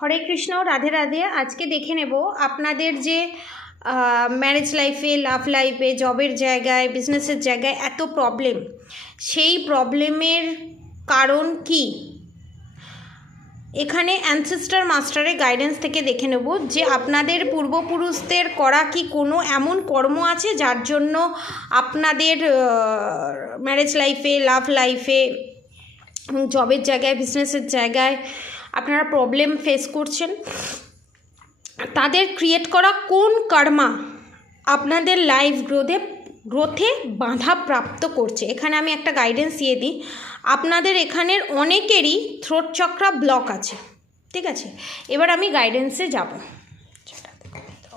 হরে কৃষ্ণ, রাধে রাধে। আজকে দেখে নেব আপনাদের যে ম্যারেজ লাইফে, লাভ লাইফে, জবের জায়গায়, বিজনেসের জায়গায় এত প্রবলেম, সেই প্রবলেমের কারণ কি। এখানে অ্যানসেস্টর মাস্টারের গাইডেন্স থেকে দেখে নেব যে আপনাদের পূর্বপুরুষদের করা কি কোনো এমন কর্ম আছে যার জন্য আপনাদের ম্যারেজ লাইফে, লাভ লাইফে, জবের জায়গায়, বিজনেসের জায়গায় আপনারা প্রবলেম ফেস করছেন। তাদের ক্রিয়েট করা কোন কর্মা আপনাদের লাইফ গ্রোথে বাধা প্রাপ্ত করছে। এখানে আমি একটা গাইডেন্স দিয়ে দিই। আপনাদের এখানের অনেকেরই থ্রোট চক্রা ব্লক আছে, ঠিক আছে। এবার আমি গাইডেন্সে যাব।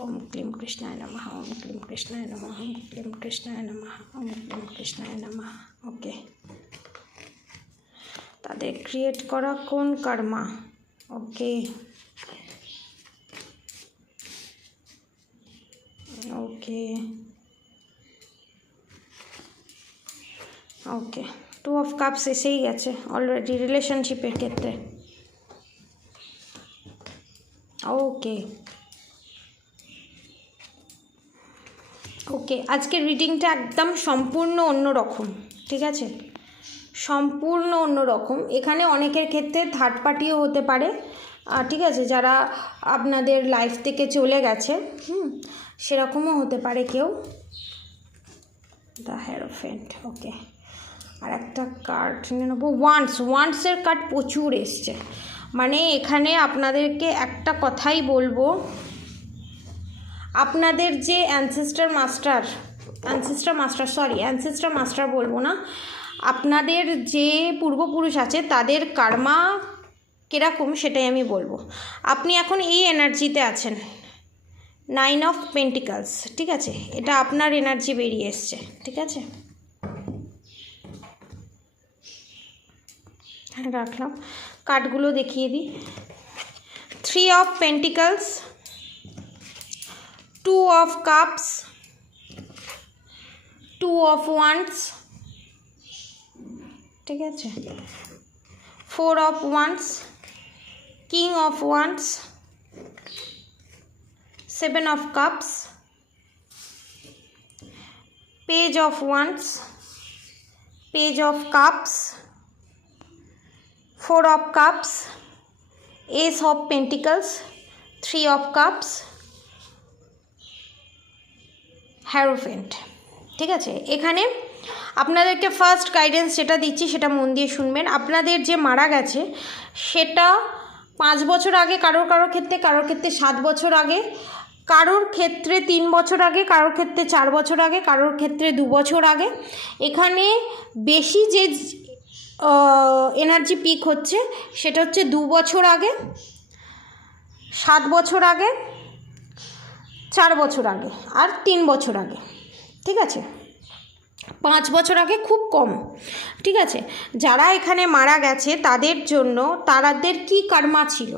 ওম ক্লিম কৃষ্ণায় নমঃ, ওম ক্লিম কৃষ্ণায় নমঃ, ওম ক্লিম কৃষ্ণায় নমঃ, ওম ক্লিম কৃষ্ণায় নমঃ। ওকে, তাদের ক্রিয়েট করা কোন কর্মা। ওকে ওকে ওকে 2 অফ কাপস এসেই গেছে অলরেডি রিলেশনশিপের ক্ষেত্রে। ওকে ওকে আজকের রিডিংটা একদম সম্পূর্ণ অন্যরকম, ঠিক আছে, সম্পূর্ণ অন্যরকম। এখানে অনেকের ক্ষেত্রে থার্ড পার্টিও হতে পারে, ঠিক আছে, যারা আপনাদের লাইফ থেকে চলে গেছে, সেরকমও হতে পারে কেউ। দ্য হেরোফেন্ট। ওকে, আর একটা কার্ড নিয়ে নেবো। ওয়ান্টসের কার্ড প্রচুর এসছে। মানে এখানে আপনাদেরকে একটা কথাই বলবো, আপনাদের যে অ্যানসেস্টর মাস্টার বলবো না, আপনাদের যে পূর্বপুরুষ আছে তাদের কর্মা কীরকম সেটাই আমি বলবো। আপনি এখন এই এনার্জিতে আছেন, 9 অফ পেন্টিকলস, ঠিক আছে, এটা আপনার এনার্জি বেরিয়ে এসছে, ঠিক আছে। রাখলাম, কার্ডগুলো দেখিয়ে দিই। 3 of pentacles, 2 of cups, 2 of wands, ঠিক আছে, 4 of wands, king of wands, 7 of cups, page of wands, page of cups, 4 of cups, S of pentacles, 3 of cups, হ্যারোফেন্ট, ঠিক আছে। এখানে আপনাদেরকে ফার্স্ট গাইডেন্স যেটা দিচ্ছি সেটা মন দিয়ে শুনবেন। আপনাদের যে মারা গেছে সেটা 5 বছর আগে, কারোর ক্ষেত্রে 7 বছর আগে, কারোর ক্ষেত্রে 3 বছর আগে, কারোর ক্ষেত্রে 4 বছর আগে, কারোর ক্ষেত্রে 2 বছর আগে। এখানে বেশি যে এনার্জি পিক হচ্ছে সেটা হচ্ছে 2 বছর আগে, 7 বছর আগে, 4 বছর আগে, আর 3 বছর আগে, ঠিক আছে। 5 বছর আগে খুব কম, ঠিক আছে। যারা এখানে মারা গেছে তাদের জন্য, তাদের কি কর্মা ছিল,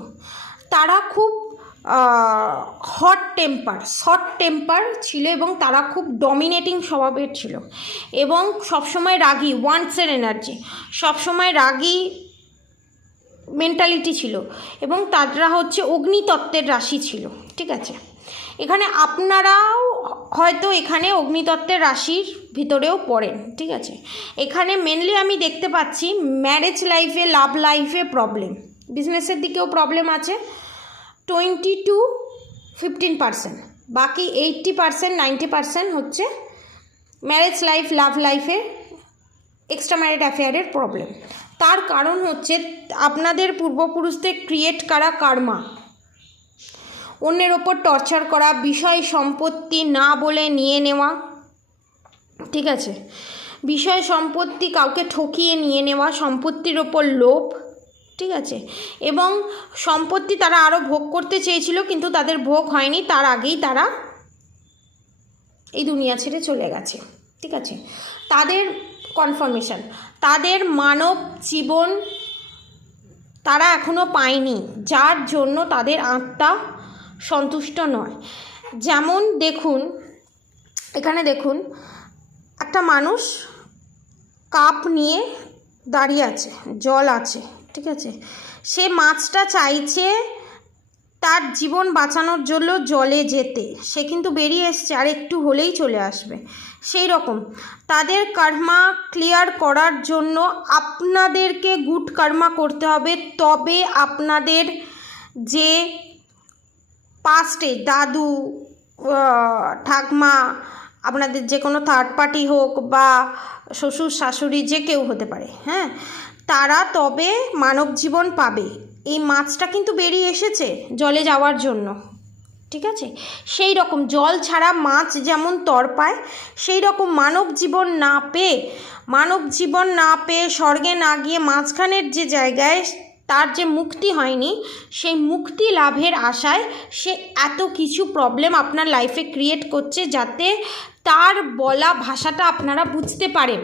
তারা খুব শর্ট টেম্পার ছিল এবং তারা খুব ডমিনেটিং স্বভাবের ছিল এবং সবসময় রাগী, ওয়ান্টসের এনার্জি, সবসময় রাগী মেন্টালিটি ছিল এবং তারা হচ্ছে অগ্নিতত্ত্বের রাশি ছিল, ঠিক আছে। এখানে আপনারাও হয়তো এখানে অগ্নিতত্ত্বের রাশির ভিতরেও পড়েন, ঠিক আছে। এখানে মেনলি আমি দেখতে পাচ্ছি ম্যারেজ লাইফে, লাভ লাইফে প্রবলেম, বিজনেসের দিকেও প্রবলেম আছে 20-15%, বাকি 80% 90% হচ্ছে ম্যারেজ লাইফ, লাভ লাইফে, এক্সট্রা ম্যারিড অ্যাফেয়ারের প্রবলেম। তার কারণ হচ্ছে আপনাদের পূর্বপুরুষদের ক্রিয়েট করা কর্মা, অন্যের ওপর টর্চার করা, বিষয় সম্পত্তি না বলে নিয়ে নেওয়া, ঠিক আছে, বিষয় সম্পত্তি কাউকে ঠকিয়ে নিয়ে নেওয়া, সম্পত্তির ওপর লোভ, ঠিক আছে, এবং সম্পত্তি তারা আরও ভোগ করতে চেয়েছিল কিন্তু তাদের ভোগ হয়নি, তার আগেই তারা এই দুনিয়া ছেড়ে চলে গেছে, ঠিক আছে। তাদের কনফার্মেশন, তাদের মানব জীবন তারা এখনও পায়নি, যার জন্য তাদের আত্মা সন্তুষ্ট নয়। যেমন দেখুন, এখানে দেখুন একটা মানুষ কাপ নিয়ে দাঁড়িয়ে আছে, জল আছে, ঠিক আছে, সে মাছটা চাইছে তার জীবন বাঁচানোর জন্য জলে যেতে, সে কিন্তু বেরিয়ে এসছে, আর একটু হলেই চলে আসবে। সেই রকম তাদের কর্মা ক্লিয়ার করার জন্য আপনাদেরকে গুড কর্মা করতে হবে, তবে আপনাদের যে পাস্টে দাদু, ঠাকমা, আপনাদের যে কোনো থার্ড পার্টি হোক বা শ্বশুর শাশুড়ি, যে কেউ হতে পারে, হ্যাঁ, তারা তবে মানব জীবন পাবে। এই মাছটা কিন্তু বেরিয়ে এসেছে জলে যাওয়ার জন্য, ঠিক আছে? সেই রকম জল ছাড়া মাছ যেমন তরপায়, সেই রকম মানব জীবন না পেয়ে স্বর্গে না গিয়ে মাঝখানের যে জায়গায় তার যে মুক্তি হয়নি, সেই মুক্তি লাভের আশায় সে এত কিছু প্রবলেম আপনার লাইফে ক্রিয়েট করছে, যাতে তার বলা ভাষাটা আপনারা বুঝতে পারেন।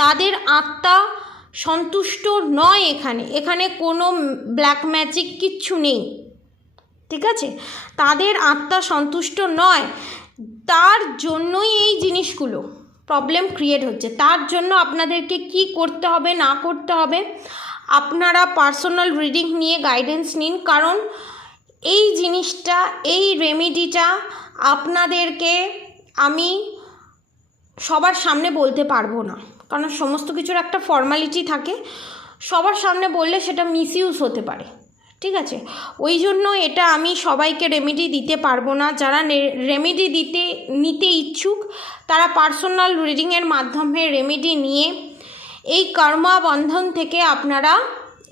তাদের আত্মা সন্তুষ্ট নয়, এখানে কোনো ব্ল্যাক ম্যাজিক কিচ্ছু নেই, ঠিক আছে? তাদের আত্মা সন্তুষ্ট নয়, তার জন্যই এই জিনিসগুলো প্রবলেম ক্রিয়েট হচ্ছে। তার জন্য আপনাদেরকে কি করতে হবে না করতে হবে আপনারা পার্সোনাল রিডিং নিয়ে গাইডেন্স নিন, কারণ এই জিনিসটা, এই রেমেডিটা আপনাদেরকে আমি সবার সামনে বলতে পারবো না, কারণ সমস্ত কিছুর একটা ফর্মালিটি থাকে, সবার সামনে বললে সেটা মিসইউজ হতে পারে, ঠিক আছে? ওই জন্য এটা আমি সবাইকে রেমেডি দিতে পারবো না। যারা রেমেডি নিতে ইচ্ছুক তারা পার্সোনাল রিডিংয়ের মাধ্যমে রেমেডি নিয়ে এই কর্মা বন্ধন থেকে আপনারা,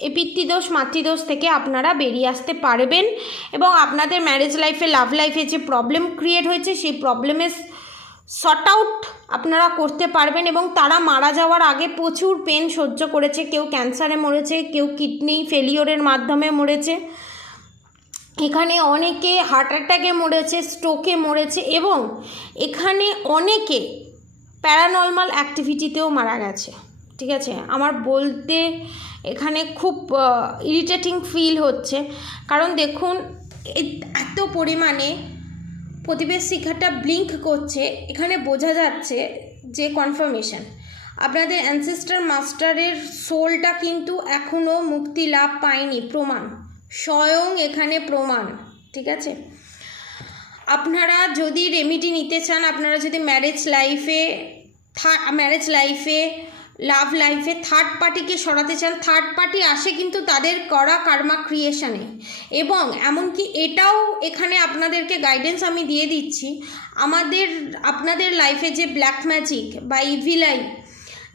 এই পিতৃদোষ মাতৃদোষ থেকে আপনারা বেরিয়ে আসতে পারবেন, এবং আপনাদের ম্যারেজ লাইফে, লাভ লাইফে যে প্রবলেম ক্রিয়েট হয়েছে সেই প্রবলেমের সর্ট আউট আপনারা করতে পারবেন। এবং তারা মারা যাওয়ার আগে প্রচুর পেন সহ্য করেছে, কেউ ক্যান্সারে মরেছে, কেউ কিডনি ফেলিওরের মাধ্যমে মরেছে, এখানে অনেকে হার্ট অ্যাটাকে মরেছে, স্ট্রোকে মরেছে, এবং এখানে অনেকে প্যারানর্মাল অ্যাক্টিভিটিতেও মারা গেছে, ঠিক আছে? আমার বলতে এখানে খুব ইরিটেটিং ফিল হচ্ছে, কারণ দেখুন এত পরিমাণে প্রতিবেশ শিখাটা ব্লিঙ্ক করছে, এখানে বোঝা যাচ্ছে যে কনফার্মেশন আপনাদের অ্যানসেস্টার মাস্টারের সোলটা কিন্তু এখনও মুক্তি লাভ পায়নি, প্রমাণ স্বয়ং এখানে প্রমাণ, ঠিক আছে? আপনারা যদি রেমেডি নিতে চান, আপনারা যদি ম্যারেজ লাইফে লাভ লাইফে থার্ড পার্টিকে সরাতে চান, থার্ড পার্টি আসে কিন্তু তাদের করা কার্মা ক্রিয়েশনে, এবং এমনকি এটাও এখানে আপনাদেরকে গাইডেন্স আমি দিয়ে দিচ্ছি, আপনাদের লাইফে যে ব্ল্যাক ম্যাজিক বা ইভিল আই,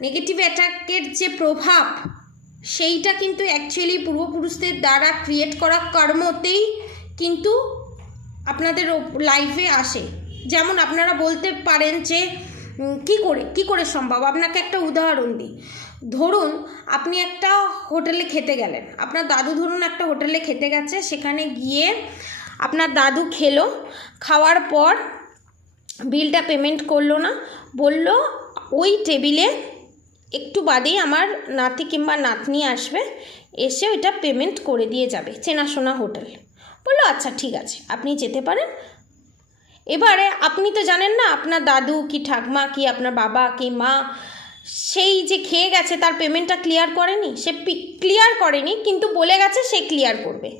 নেগেটিভ অ্যাটাকের যে প্রভাব, সেইটা কিন্তু অ্যাকচুয়ালি পূর্বপুরুষদের দ্বারা ক্রিয়েট করা কর্মতেই কিন্তু আপনাদের লাইফে আসে। যেমন আপনারা বলতে পারেন যে কি করে সম্ভব। আপনাকে একটা উদাহরণ দিই, ধরুন আপনি একটা হোটেলে খেতে গেলেন, আপনার দাদু ধরুন একটা হোটেলে খেতে গেছে, সেখানে গিয়ে আপনার দাদু খেলো, খাওয়ার পর বিলটা পেমেন্ট করলো না, বলল ওই টেবিলে একটু বাদেই আমার নাতি কিংবা নাতনি আসবে, এসে ওইটা পেমেন্ট করে দিয়ে যাবে, চেনাশোনা হোটেল। বললো আচ্ছা ঠিক আছে, আপনি যেতে পারেন। এবারে আপনি তো জানেন না আপনার দাদু কি ঠাকমা কি আপনার বাবা কি মা সেই যে খেয়ে গেছে তার পেমেন্টটা ক্লিয়ার করেনি, সে ক্লিয়ার করেনি কিন্তু বলে গেছে সে ক্লিয়ার করবে,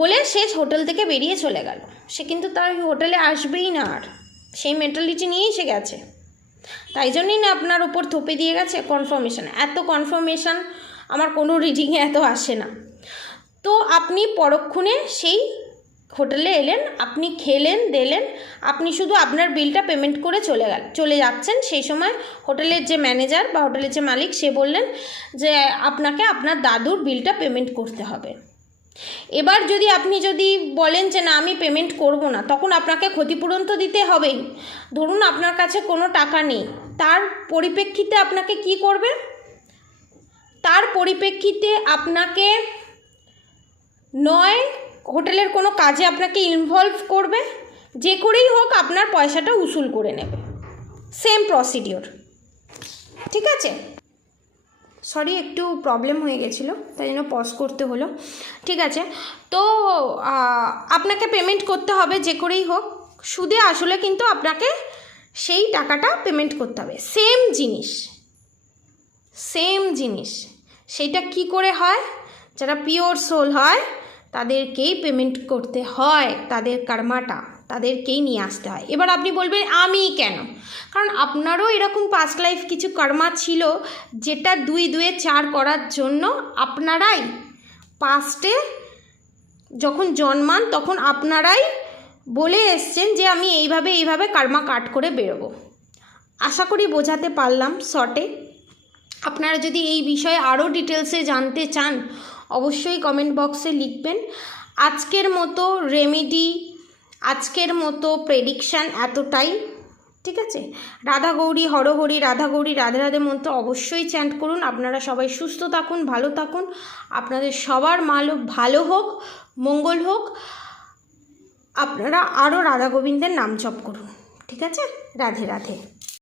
বলে সে হোটেল থেকে বেরিয়ে চলে গেল। সে কিন্তু তার হোটেলে আসবেই না, আর সেই মেন্টালিটি নিয়েই সে গেছে। তাই জন্যই না আপনার ওপর থোপে দিয়ে গেছে কনফার্মেশন। এত কনফার্মেশন আমার কোনো রিডিংয়ে এত আসে না। তো আপনি পরক্ষণে সেই হোটেলে এলেন, আপনি খেলেন দিলেন, আপনি শুধু আপনার বিলটা পেমেন্ট করে চলে যাচ্ছেন। সেই সময় হোটেলের যে ম্যানেজার বা হোটেলের যে মালিক সে বললেন যে আপনাকে আপনার দাদুর বিলটা পেমেন্ট করতে হবে। এবার আপনি যদি বলেন যে না আমি পেমেন্ট করব না, তখন আপনাকে ক্ষতিপূরণ তো দিতে হবেই। ধরুন আপনার কাছে কোনো টাকা নেই, তার পরিপ্রেক্ষিতে আপনাকে কি করবে? তার পরিপ্রেক্ষিতে আপনাকে নয় হোটেলের কোনো কাজে আপনাকে ইনভলভ করবে, যে করেই হোক আপনার পয়সাটা উসুল করে নেবে। সেম প্রসিডিওর, ঠিক আছে? সরি একটু প্রবলেম হয়ে গেছিলো, তাই জন্য পজ করতে হলো। ঠিক আছে, তো আপনাকে পেমেন্ট করতে হবে যে করেই হোক, সুদে আসলে কিন্তু আপনাকে সেই টাকাটা পেমেন্ট করতে হবে। সেম জিনিস। সেইটা কি করে হয়? যারা পিওর সোল হয় তাদেরকেই পেমেন্ট করতে হয়, তাদের কর্মাটা তাদেরকেই নিয়ে আসতে হয়। এবার আপনি বলবেন আমি কেন? কারণ আপনারও এরকম পাস্ট লাইফ কিছু কর্মা ছিল, যেটা 2 2 4 করার জন্য আপনারাই পাস্টে যখন জন্মান তখন আপনারাই বলে এসছেন যে আমি এইভাবে এইভাবে কর্মা কাট করে বেরোবো। আশা করি বোঝাতে পারলাম শর্টে। আপনারা যদি এই বিষয়ে আরও ডিটেলসে জানতে চান অবশ্যই কমেন্ট বক্সে লিখবেন। আজকের মতো রেমেডি, আজকের মতো প্রেডিকশান এতটাই, ঠিক আছে? রাধা গৌরী হরহরি, রাধা গৌরী রাধে রাধে মন্ত্র অবশ্যই চ্যান্ট করুন। আপনারা সবাই সুস্থ থাকুন, ভালো থাকুন, আপনাদের সবার ভালো হোক, মঙ্গল হোক। আপনারা আরও রাধা গোবিন্দের নাম জপ করুন, ঠিক আছে? রাধে রাধে।